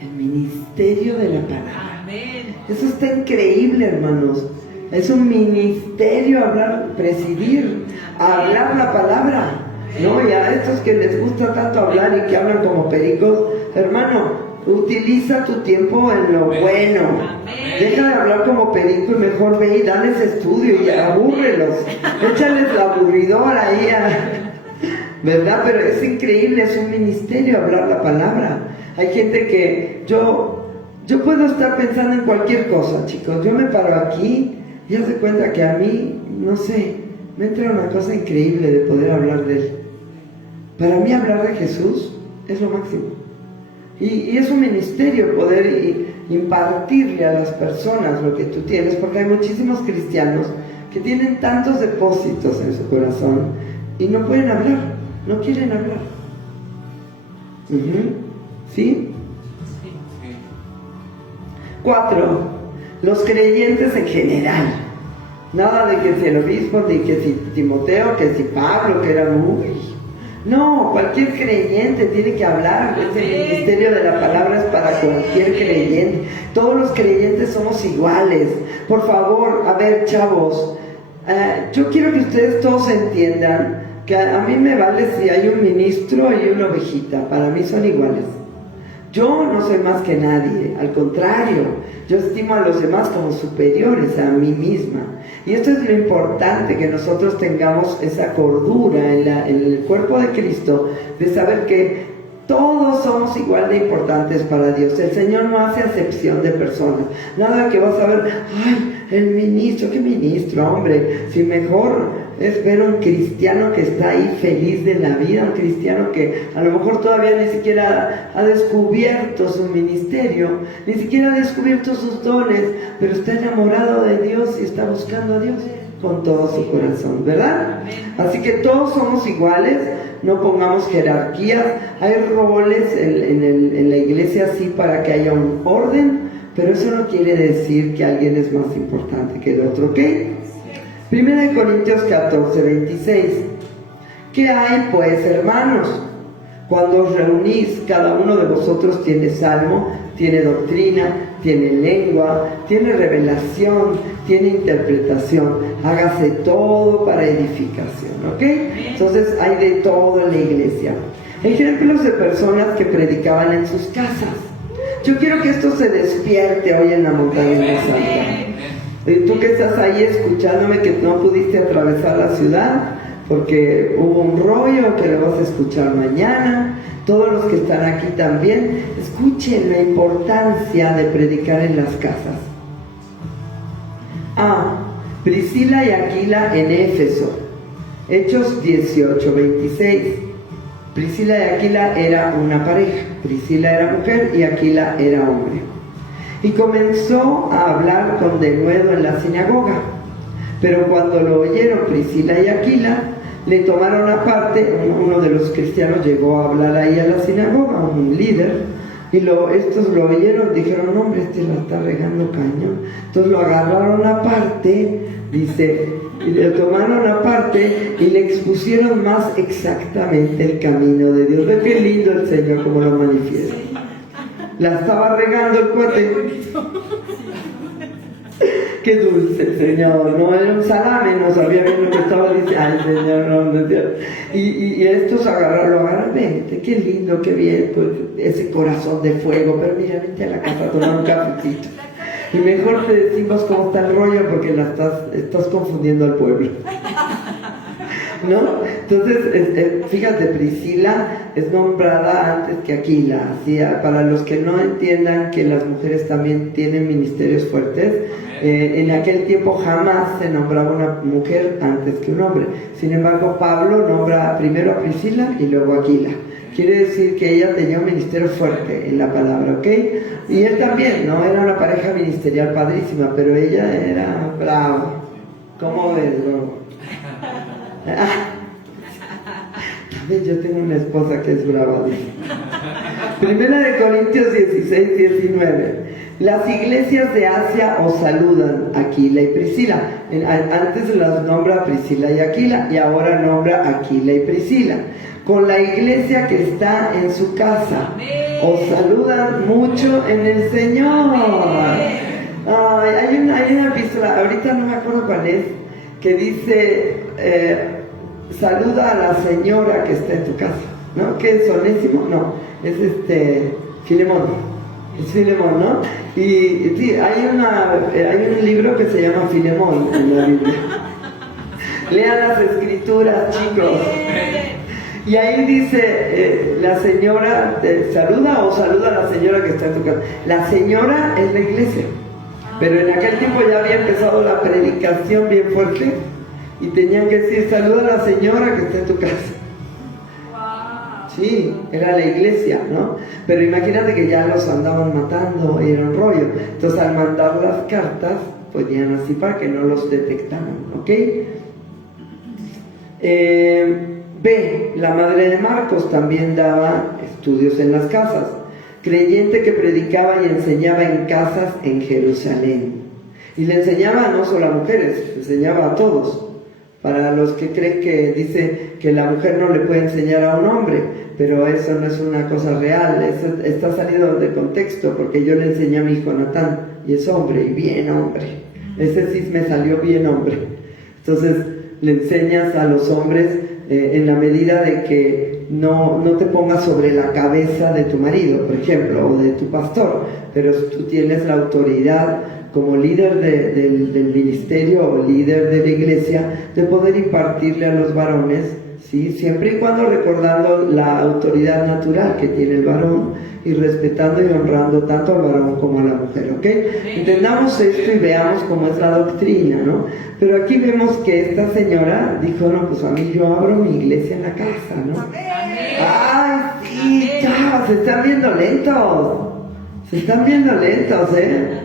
El ministerio de la palabra. Amén. Eso está increíble, hermanos. Es un ministerio hablar, presidir, hablar la palabra. ¿No? Y a estos que les gusta tanto hablar y que hablan como pericos, hermano, utiliza tu tiempo en lo bueno. Deja de hablar como perico y mejor ve y dales estudio y abúrrelos. Échales la aburridora ahí ¿verdad? Pero es increíble, es un ministerio hablar la palabra. Hay gente que yo puedo estar pensando en cualquier cosa, chicos. Yo me paro aquí y hace cuenta que a mí, no sé, me entra una cosa increíble de poder hablar de Él. Para mí hablar de Jesús es lo máximo. Y es un ministerio poder impartirle a las personas lo que tú tienes, porque hay muchísimos cristianos que tienen tantos depósitos en su corazón y no pueden hablar, no quieren hablar. ¿Sí? 4. Los creyentes en general. Nada de que si el obispo, ni que si Timoteo, que si Pablo, que era muy... No, cualquier creyente tiene que hablar. Este ministerio de la palabra es para cualquier creyente. Todos los creyentes somos iguales. Por favor, a ver, chavos, yo quiero que ustedes todos entiendan que a mí me vale si hay un ministro y una ovejita. Para mí son iguales. Yo no soy más que nadie, al contrario, yo estimo a los demás como superiores a mí misma. Y esto es lo importante, que nosotros tengamos esa cordura en el cuerpo de Cristo, de saber que todos somos igual de importantes para Dios. El Señor no hace acepción de personas. Nada que vas a ver, ay, el ministro, ¿qué ministro, hombre? Si mejor es ver a un cristiano que está ahí feliz de la vida, un cristiano que a lo mejor todavía ni siquiera ha descubierto su ministerio, ni siquiera ha descubierto sus dones, pero está enamorado de Dios y está buscando a Dios con todo su corazón, ¿verdad? Así que todos somos iguales, no pongamos jerarquías. Hay roles en la iglesia, sí, para que haya un orden, pero eso no quiere decir que alguien es más importante que el otro, ¿ok? 1 Corintios 14, 26. ¿Qué hay pues, hermanos? Cuando os reunís, cada uno de vosotros tiene salmo, tiene doctrina, tiene lengua, tiene revelación, tiene interpretación. Hágase todo para edificación, ¿ok? Entonces hay de todo en la iglesia. Ejemplos de personas que predicaban en sus casas. Yo quiero que esto se despierte hoy en la montaña de Santa. Tú que estás ahí escuchándome, que no pudiste atravesar la ciudad porque hubo un rollo que lo vas a escuchar mañana, todos los que están aquí también, escuchen la importancia de predicar en las casas. Priscila y Aquila en Éfeso, Hechos 18, 26. Priscila y Aquila era una pareja. Priscila era mujer y Aquila era hombre. Y comenzó a hablar con denuedo en la sinagoga. Pero cuando lo oyeron Priscila y Aquila, le tomaron aparte. Uno de los cristianos llegó a hablar ahí a la sinagoga, un líder, y estos lo oyeron, dijeron, hombre, este la está regando cañón. Entonces lo agarraron aparte, dice, y le tomaron aparte y le expusieron más exactamente el camino de Dios. Ve qué lindo el Señor como lo manifiesta. La estaba regando el cuate. Qué dulce, Señor, no era un salame, no sabía bien lo que estaba diciendo. Ay, Señor, no, Dios. Y estos lo agarraron, vente, qué lindo, qué bien, pues, ese corazón de fuego, pero mira, vente a la casa a tomar un cafecito. Y mejor te decimos cómo está el rollo porque estás confundiendo al pueblo. ¿No? Entonces, fíjate, Priscila es nombrada antes que Aquila, ¿sí? Para los que no entiendan que las mujeres también tienen ministerios fuertes, en aquel tiempo jamás se nombraba una mujer antes que un hombre. Sin embargo, Pablo nombra primero a Priscila y luego a Aquila. Quiere decir que ella tenía un ministerio fuerte en la palabra, ¿ok? Y él también, ¿no? Era una pareja ministerial padrísima, pero ella era brava. ¿Cómo ves, bro? Yo tengo una esposa que es brava. Primera de Corintios 16, 19. Las iglesias de Asia os saludan, Aquila y Priscila. Antes las nombra Priscila y Aquila, y ahora nombra Aquila y Priscila. Con la iglesia que está en su casa, os saludan mucho en el Señor. Hay una epístola, ahorita no me acuerdo cuál es, que dice, saluda a la señora que está en tu casa, ¿no? ¿Qué es Onésimo? No, es Filemón. Es Filemón, ¿no? Y sí, hay un libro que se llama Filemón en la Biblia. Lean las escrituras, chicos. Y ahí dice, la señora te saluda o saluda a la señora que está en tu casa. La señora es la iglesia. Pero en aquel tiempo ya había empezado la predicación bien fuerte y tenían que decir, saluda a la señora que está en tu casa. Sí, era la iglesia, ¿no? Pero imagínate que ya los andaban matando, era un rollo. Entonces al mandar las cartas, ponían así para que no los detectaran, ¿ok? B, la madre de Marcos también daba estudios en las casas, creyente que predicaba y enseñaba en casas en Jerusalén. Y le enseñaba no solo a mujeres, le enseñaba a todos. Para los que creen que dice que la mujer no le puede enseñar a un hombre, pero eso no es una cosa real, eso está salido de contexto, porque yo le enseñé a mi hijo Natán, y es hombre, y bien hombre. Ese sí me salió bien hombre. Entonces le enseñas a los hombres en la medida de que no te pongas sobre la cabeza de tu marido, por ejemplo, o de tu pastor, pero tú tienes la autoridad como líder del ministerio o líder de la iglesia de poder impartirle a los varones, ¿sí? Siempre y cuando recordando la autoridad natural que tiene el varón y respetando y honrando tanto al varón como a la mujer, ¿ok? Entendamos esto y veamos cómo es la doctrina, ¿no? Pero aquí vemos que esta señora dijo, no, pues a mí yo abro mi iglesia en la casa, ¿no? ¡Ay, sí! ¡Ya! Se están viendo lentos. Se están viendo lentos, ¿eh?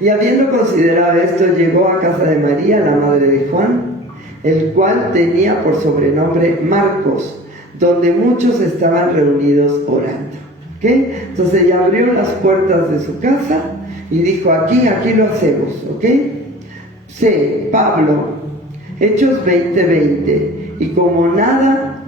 Y habiendo considerado esto, llegó a casa de María, la madre de Juan, el cual tenía por sobrenombre Marcos, donde muchos estaban reunidos orando. ¿Okay? Entonces ella abrió las puertas de su casa y dijo, aquí lo hacemos, ¿ok? C, Pablo, Hechos 20:20, y como nada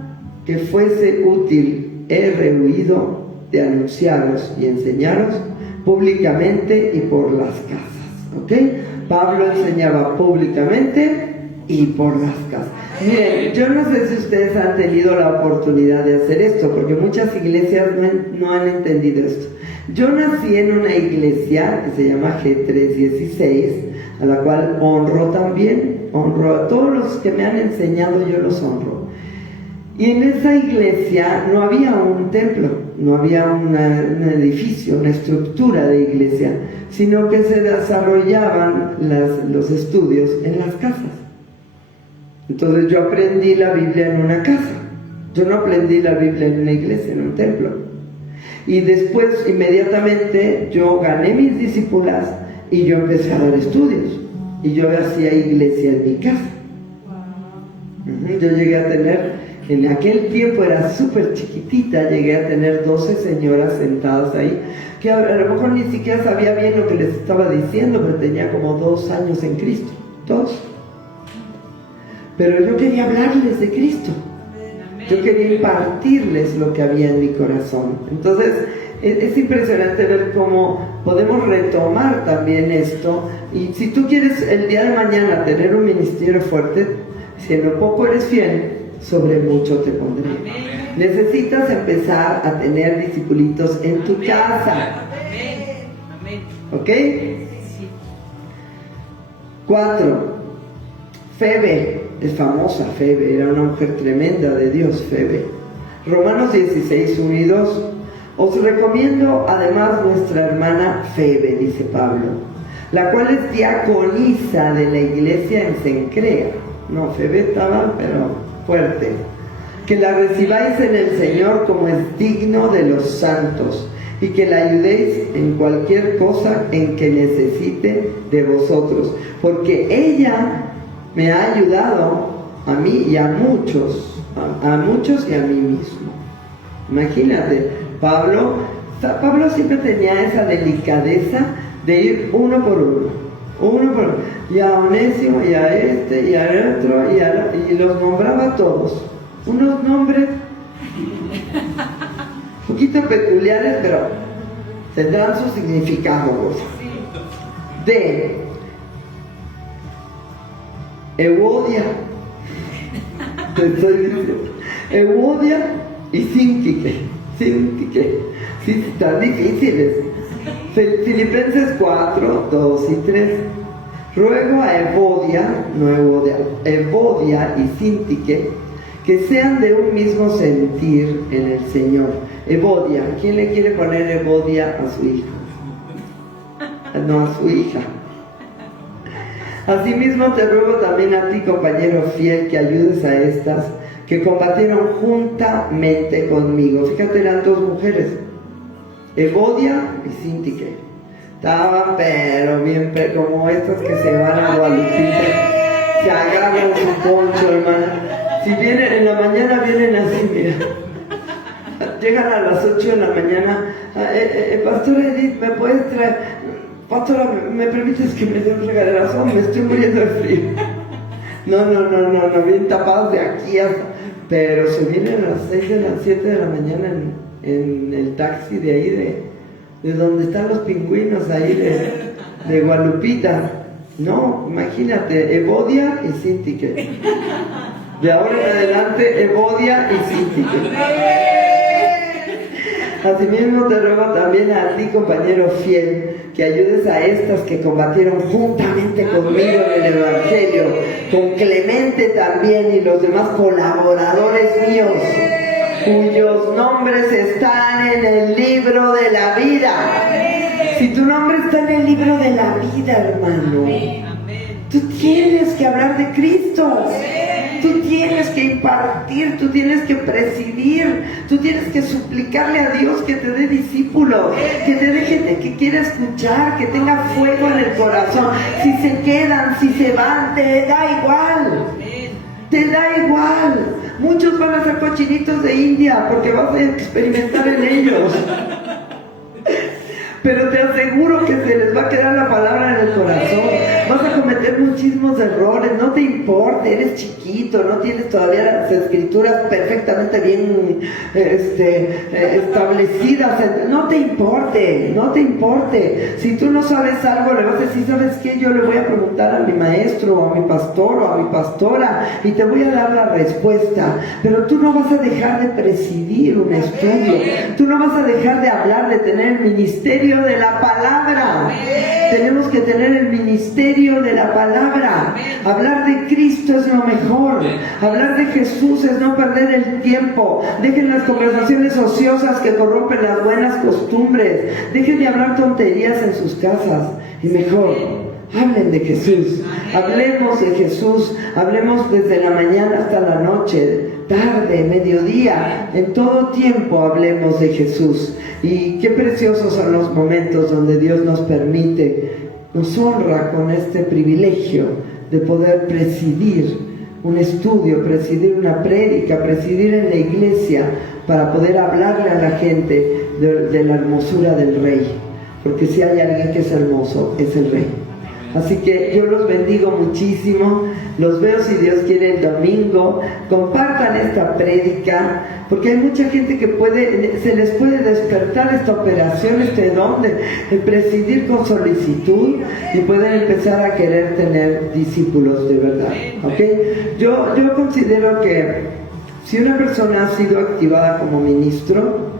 que fuese útil he rehuido de anunciaros y enseñaros públicamente y por las casas, ¿ok? Pablo enseñaba públicamente y por las casas. Miren, yo no sé si ustedes han tenido la oportunidad de hacer esto, porque muchas iglesias no han entendido esto. Yo nací en una iglesia que se llama G316, a la cual honro también, honro a todos los que me han enseñado, yo los honro. Y en esa iglesia no había un templo, no había un edificio, una estructura de iglesia, sino que se desarrollaban los estudios en las casas. Entonces yo aprendí la Biblia en una casa, yo no aprendí la Biblia en una iglesia, en un templo. Y después, inmediatamente, yo gané mis discípulas y yo empecé a dar estudios. Y yo hacía iglesia en mi casa. Yo llegué a tener, en aquel tiempo era súper chiquitita, llegué a tener 12 señoras sentadas ahí, que a lo mejor ni siquiera sabía bien lo que les estaba diciendo, pero tenía como 2 años en Cristo, 2. Pero yo quería hablarles de Cristo. Yo quería impartirles lo que había en mi corazón. Entonces, es impresionante ver cómo podemos retomar también esto. Y si tú quieres el día de mañana tener un ministerio fuerte, si en lo poco eres fiel, sobre mucho te pondré. Amén. Necesitas empezar a tener discipulitos en tu casa. Amén. ¿Ok? 4. Febe, es famosa Febe, era una mujer tremenda de Dios, Febe. Romanos 16, 1 y 2. Os recomiendo además nuestra hermana Febe, dice Pablo, la cual es diaconisa de la iglesia en Cencrea. No, Febe estaba, pero fuerte. Que la recibáis en el Señor como es digno de los santos, y que la ayudéis en cualquier cosa en que necesite de vosotros, porque ella me ha ayudado a mí y a muchos y a mí mismo. Imagínate, Pablo siempre tenía esa delicadeza de ir uno por uno, y a Onésimo, y a este, y a otro, y los nombraba a todos. Unos nombres un poquito peculiares, pero tendrán su significado. D. Evodia, te estoy diciendo, Evodia y Síntique, sí, están difíciles. Filipenses 4, 2 y 3. Ruego a Evodia y Síntique que sean de un mismo sentir en el Señor. Evodia, ¿quién le quiere poner Evodia a su hijo? No, a su hija. Asimismo te ruego también a ti, compañero fiel, que ayudes a estas que combatieron juntamente conmigo. Fíjate, eran dos mujeres, Evodia y Síntique. Estaban pero bien, como estas que se van a Guadalupita, se agarran su poncho, hermana. Si vienen en la mañana, vienen así, mira. Llegan a las 8 de la mañana. Pastora Edith, ¿me puedes traer? Pastora, ¿me permites que me dé un regaderazo? Me estoy muriendo de frío. No, bien tapados de aquí hasta... Pero se vienen a las 6 de las 7 de la mañana en el taxi de ahí, de donde están los pingüinos, ahí de Guadalupita. No, imagínate, Evodia y Síntique. De ahora en adelante, Evodia y Síntique. Asimismo te ruego también a ti, compañero fiel, que ayudes a estas que combatieron juntamente conmigo en el Evangelio, con Clemente también y los demás colaboradores míos, cuyos nombres están en el libro de la vida. Si tu nombre está en el libro de la vida, hermano, tú tienes que hablar de Cristo. Tú tienes que impartir, tú tienes que presidir, tú tienes que suplicarle a Dios que te dé discípulos, que te dé gente que quiera escuchar, que tenga fuego en el corazón. Si se quedan, si se van, te da igual. Te da igual. Muchos van a ser cochinitos de India porque vas a experimentar en ellos. Pero te aseguro que se les va a quedar la palabra en el corazón. Vas a cometer muchísimos errores, no te importa, eres chiquito, no tienes todavía las escrituras perfectamente bien establecidas. No te importe. Si tú no sabes algo, le vas a decir, ¿sabes qué? Yo le voy a preguntar a mi maestro, o a mi pastor, o a mi pastora, y te voy a dar la respuesta. Pero tú no vas a dejar de presidir un estudio, tú no vas a dejar de hablar, de tener el ministerio de la palabra. Tenemos que tener el ministerio de la palabra. Hablar de Cristo es lo mejor. Hablar de Jesús es no perder el tiempo. Dejen las conversaciones ociosas que corrompen las buenas costumbres. Dejen de hablar tonterías en sus casas. Y mejor, hablen de Jesús. Hablemos de Jesús. Hablemos desde la mañana hasta la noche, tarde, mediodía, en todo tiempo hablemos de Jesús. Y qué preciosos son los momentos donde Dios nos permite, nos honra con este privilegio de poder presidir un estudio, presidir una prédica, presidir en la iglesia, para poder hablarle a la gente de la hermosura del Rey. Porque si hay alguien que es hermoso, es el Rey. Así que yo los bendigo muchísimo. Los veo, si Dios quiere, el domingo. Compartan esta prédica, porque hay mucha gente que se les puede despertar esta operación, este don de presidir con solicitud, y pueden empezar a querer tener discípulos de verdad. ¿Okay? Yo considero que si una persona ha sido activada como ministro,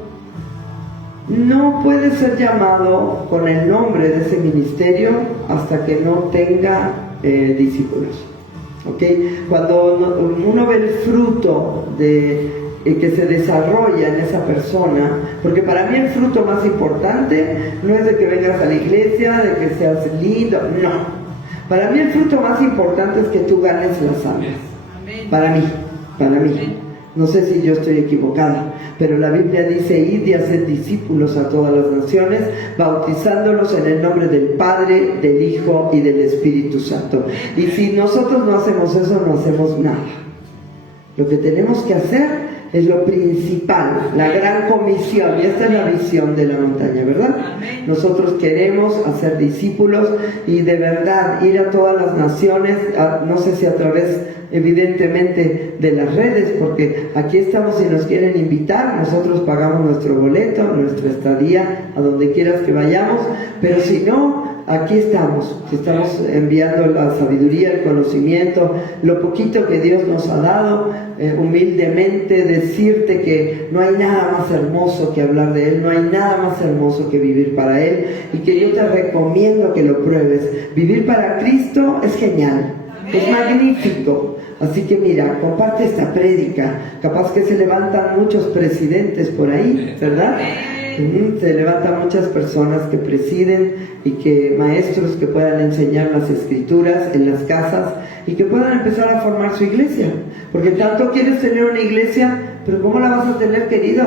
no puede ser llamado con el nombre de ese ministerio hasta que no tenga discípulos. ¿Okay? Cuando uno ve el fruto que se desarrolla en esa persona, porque para mí el fruto más importante no es de que vengas a la iglesia, de que seas lindo, no. Para mí el fruto más importante es que tú ganes las almas. Para mí. No sé si yo estoy equivocada, pero la Biblia dice: id y haced discípulos a todas las naciones, bautizándolos en el nombre del Padre, del Hijo y del Espíritu Santo. Y si nosotros no hacemos eso, no hacemos nada. Lo que tenemos que hacer es lo principal, la gran comisión, y esta es la visión de la montaña, ¿verdad? Nosotros queremos hacer discípulos y de verdad ir a todas las naciones, no sé si a través evidentemente de las redes, porque aquí estamos si nos quieren invitar, nosotros pagamos nuestro boleto, nuestra estadía, a donde quieras que vayamos, pero si no, aquí estamos enviando la sabiduría, el conocimiento, lo poquito que Dios nos ha dado, humildemente decirte que no hay nada más hermoso que hablar de Él, no hay nada más hermoso que vivir para Él, y que yo te recomiendo que lo pruebes. Vivir para Cristo es genial, es magnífico. Así que mira, comparte esta prédica. Capaz que se levantan muchos presidentes por ahí, ¿verdad? Se levantan muchas personas que presiden y que maestros que puedan enseñar las escrituras en las casas y que puedan empezar a formar su iglesia. Porque tanto quieres tener una iglesia, pero ¿cómo la vas a tener, querido?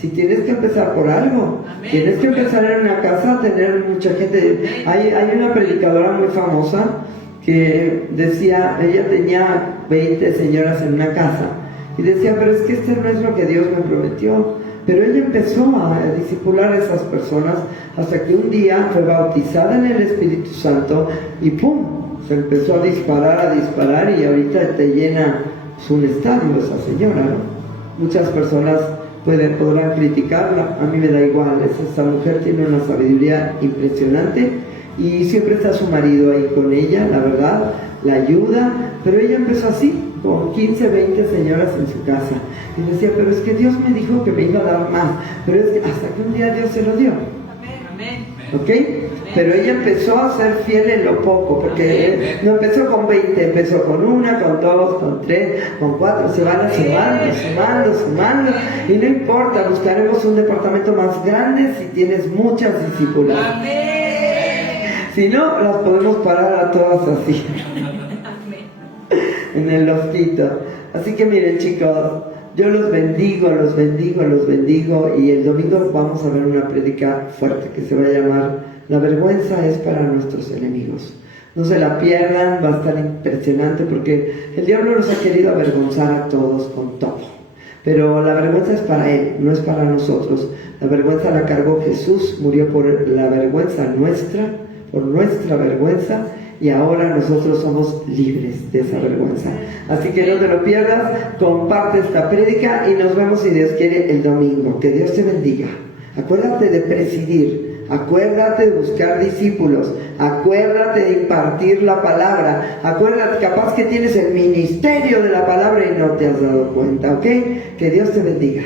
Si tienes que empezar por algo. Amén. Tienes que empezar en una casa a tener mucha gente. Hay una predicadora muy famosa que decía, ella tenía 20 señoras en una casa y decía, pero es que este no es lo que Dios me prometió. Pero ella empezó a discipular a esas personas hasta que un día fue bautizada en el Espíritu Santo y ¡pum! Se empezó a disparar y ahorita te llena un estadio esa señora, ¿no? Muchas personas podrán criticarla, a mí me da igual, esa mujer tiene una sabiduría impresionante y siempre está su marido ahí con ella, la verdad, la ayuda, pero ella empezó así, con 15, 20 señoras en su casa. Y decía, pero es que Dios me dijo que me iba a dar más. Pero es que hasta que un día Dios se lo dio. Amén. ¿Ok? Pero ella empezó a ser fiel en lo poco, porque no empezó con 20, empezó con 1, con 2, con 3, con 4, se van sumando. Y no importa, buscaremos un departamento más grande si tienes muchas discípulas. Si no, las podemos parar a todas así. En el loftito. Así que miren, chicos, yo los bendigo y el domingo vamos a ver una prédica fuerte que se va a llamar La vergüenza es para nuestros enemigos. No se la pierdan, va a estar impresionante porque el diablo nos ha querido avergonzar a todos con todo. Pero la vergüenza es para él, no es para nosotros. La vergüenza la cargó Jesús, murió por la vergüenza nuestra, por nuestra vergüenza. Y ahora nosotros somos libres de esa vergüenza. Así que no te lo pierdas, comparte esta prédica y nos vemos, si Dios quiere, el domingo. Que Dios te bendiga. Acuérdate de presidir, acuérdate de buscar discípulos, acuérdate de impartir la palabra, acuérdate, capaz que tienes el ministerio de la palabra y no te has dado cuenta, ¿ok? Que Dios te bendiga.